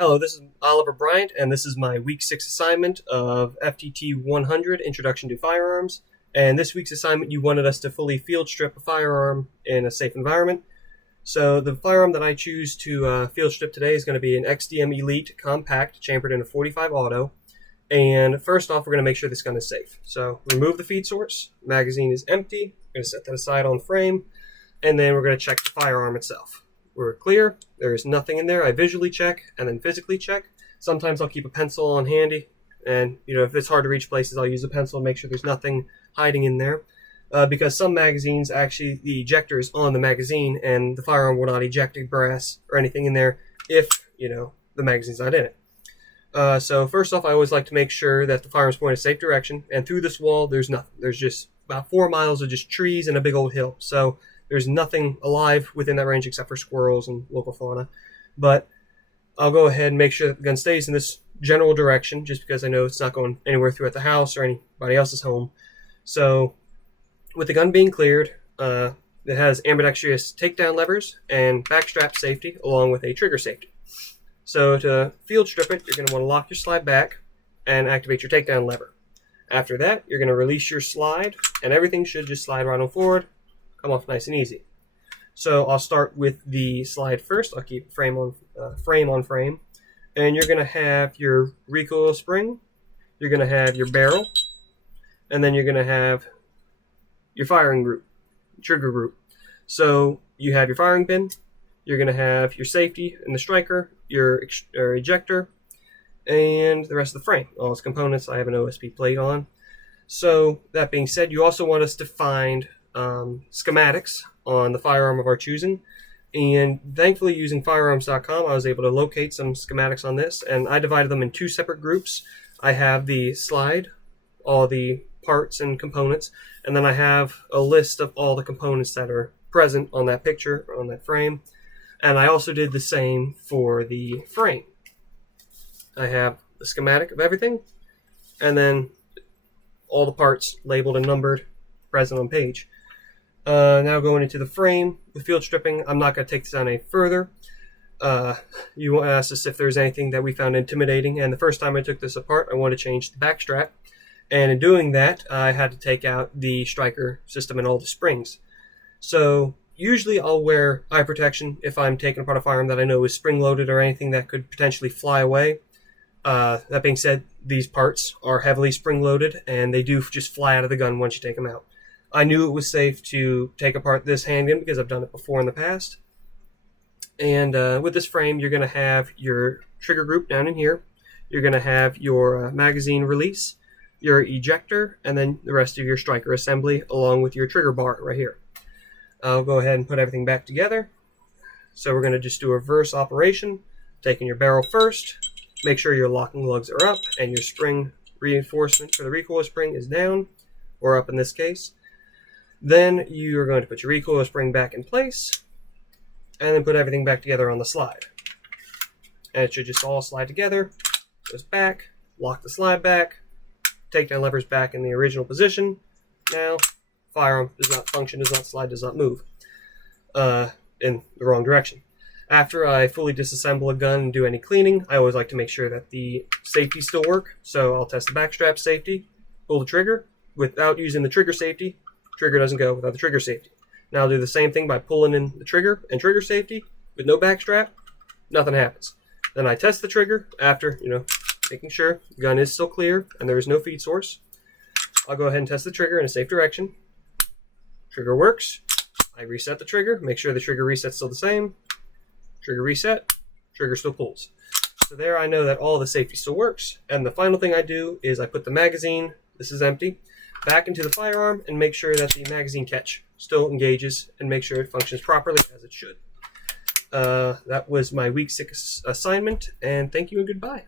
Hello, this is Oliver Bryant, and this is my Week 6 assignment of FTT100, Introduction to Firearms. And this week's assignment, you wanted us to fully field strip a firearm in a safe environment. So the firearm that I choose to field strip today is going to be an XDM Elite Compact, chambered in a .45 Auto. And first off, we're going to make sure this gun is safe. So remove the feed source, magazine is empty, we're going to set that aside on frame, and then we're going to check the firearm itself. We're clear, there's nothing in there. I visually check and then physically check. Sometimes I'll keep a pencil on handy, and if it's hard to reach places, I'll use a pencil and make sure there's nothing hiding in there. Because some magazines, actually the ejector is on the magazine and the firearm will not eject brass or anything in there if the magazine's not in it. So first off, I always like to make sure that the firearm's pointing in a safe direction, and through this wall there's nothing. There's just about 4 miles of just trees and a big old hill. So there's nothing alive within that range except for squirrels and local fauna. But I'll go ahead and make sure that the gun stays in this general direction, just because I know it's not going anywhere throughout the house or anybody else's home. So with the gun being cleared, it has ambidextrous takedown levers and backstrap safety along with a trigger safety. So to field strip it, you're going to want to lock your slide back and activate your takedown lever. After that, you're going to release your slide, and everything should just slide right on forward, come off nice and easy. So I'll start with the slide first. I'll keep frame on frame. And you're going to have your recoil spring, you're going to have your barrel, and then you're going to have your firing group, trigger group. So you have your firing pin, you're going to have your safety and the striker, your ejector, and the rest of the frame. All its components, I have an OSP plate on. So that being said, you also want us to find schematics on the firearm of our choosing, and thankfully using firearms.com I was able to locate some schematics on this, and I divided them in 2 separate groups. I have the slide, all the parts and components, and then I have a list of all the components that are present on that picture, on that frame. And I also did the same for the frame. I have the schematic of everything, and then all the parts labeled and numbered present on page. Now going into the frame with field stripping, I'm not going to take this on any further. You asked us if there's anything that we found intimidating, and the first time I took this apart, I wanted to change the back strap. And in doing that, I had to take out the striker system and all the springs. So usually I'll wear eye protection if I'm taking apart a firearm that I know is spring-loaded or anything that could potentially fly away. That being said, these parts are heavily spring-loaded, and they do just fly out of the gun once you take them out. I knew it was safe to take apart this handgun because I've done it before in the past. And with this frame, you're going to have your trigger group down in here. You're going to have your magazine release, your ejector, and then the rest of your striker assembly along with your trigger bar right here. I'll go ahead and put everything back together. So we're going to just do a reverse operation, taking your barrel first, make sure your locking lugs are up and your spring reinforcement for the recoil spring is down, or up in this case. Then you are going to put your recoil spring back in place, and then put everything back together on the slide. And it should just all slide together, goes back, lock the slide back, takedown levers back in the original position. Now, firearm does not function, does not slide, does not move in the wrong direction. After I fully disassemble a gun and do any cleaning, I always like to make sure that the safety still work. So I'll test the backstrap safety, pull the trigger. Without using the trigger safety, trigger doesn't go without the trigger safety. Now I'll do the same thing by pulling in the trigger and trigger safety with no backstrap, nothing happens. Then I test the trigger after, making sure the gun is still clear and there is no feed source. I'll go ahead and test the trigger in a safe direction. Trigger works. I reset the trigger, make sure the trigger reset's still the same. Trigger reset, trigger still pulls. So there I know that all the safety still works. And the final thing I do is I put the magazine, this is empty, back into the firearm and make sure that the magazine catch still engages and make sure it functions properly as it should. That was my week 6 assignment, and thank you and goodbye.